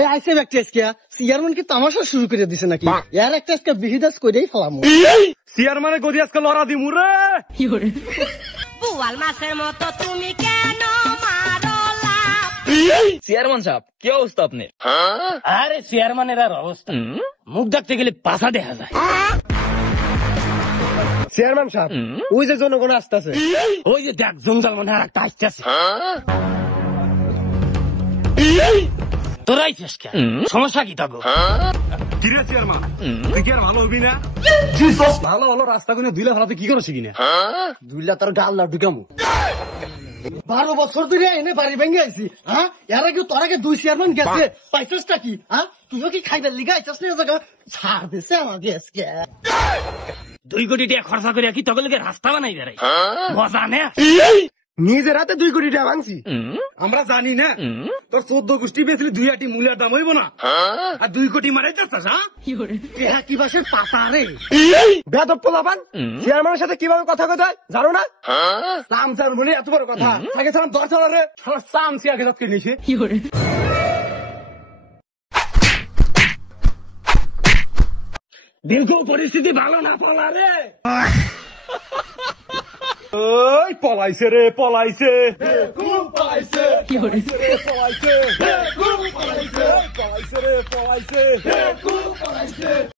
এই আইসে ব্যক্তি আজকে চেয়ারম্যান কি তামাশা শুরু করে দিছে নাকি? এর একটা আজকে বিহিদাস করেই ফেলামু। চেয়ারম্যানের গদি আজকে লড়া দিমু রে। বুয়াল মাছের মতো তুমি কেন মারো লাভ? চেয়ারম্যান সাহেব কি অবস্থা আপনি? আরে চেয়ারম্যানের আর অবস্থা, মুখ দেখতে গেলে পাশা দেখা যায়। চেয়ারম্যান সাহেব ওই যে জনগণ আসতেছে, ওই যে দেখ জঞ্জাল মনে আর একটা আসতেছে। তোরাই শেষ কে, সমস্যা কি থাকো? কিরে চেয়ারম্যান তুই কি আর ভালো হবি না? ভালো ভালো রাস্তা কোনে দুইলা ফেলাতে কি করছিস কিনা? দুইলা তার গাল না ঢুকামু। 12 বছর ধরে এনে বাড়ি ভেঙে আইছি। হ্যাঁ, এর আগে তোর আগে 2 চেয়ারম্যান গেছে, পাইছসটা কি? হ্যাঁ, তুইও কি খাইবার লিগা আইছস না? জায়গা ছাড় দিছে আমাকে আজকে। 2 কোটি টাকা খরচা করে কি তখন রাস্তা বানাই বেড়াই, মজা নে। নিজের হাতে 2 কোটি টাকা ভাঙছি, আমরা জানি না তোর 14 গোষ্ঠী বেচলে 2 আটি মূল্যের দাম হইব না, আর 2 কোটি মারাইতেছস? এহা কি বাসের পাতা রে? বেদব পোলাপান চেয়ারম্যানের সাথে কিভাবে কথা কথা জানো না? সাম স্যার বলে এত বড় কথা আগে সালাম 10 হাজার রে সাম সি আগে যাচ্ছে নিছে। দীর্ঘ পরিস্থিতি ভালো না পড়লা রে। ওই পলাইছে রে, পলাইছে পলাইছে।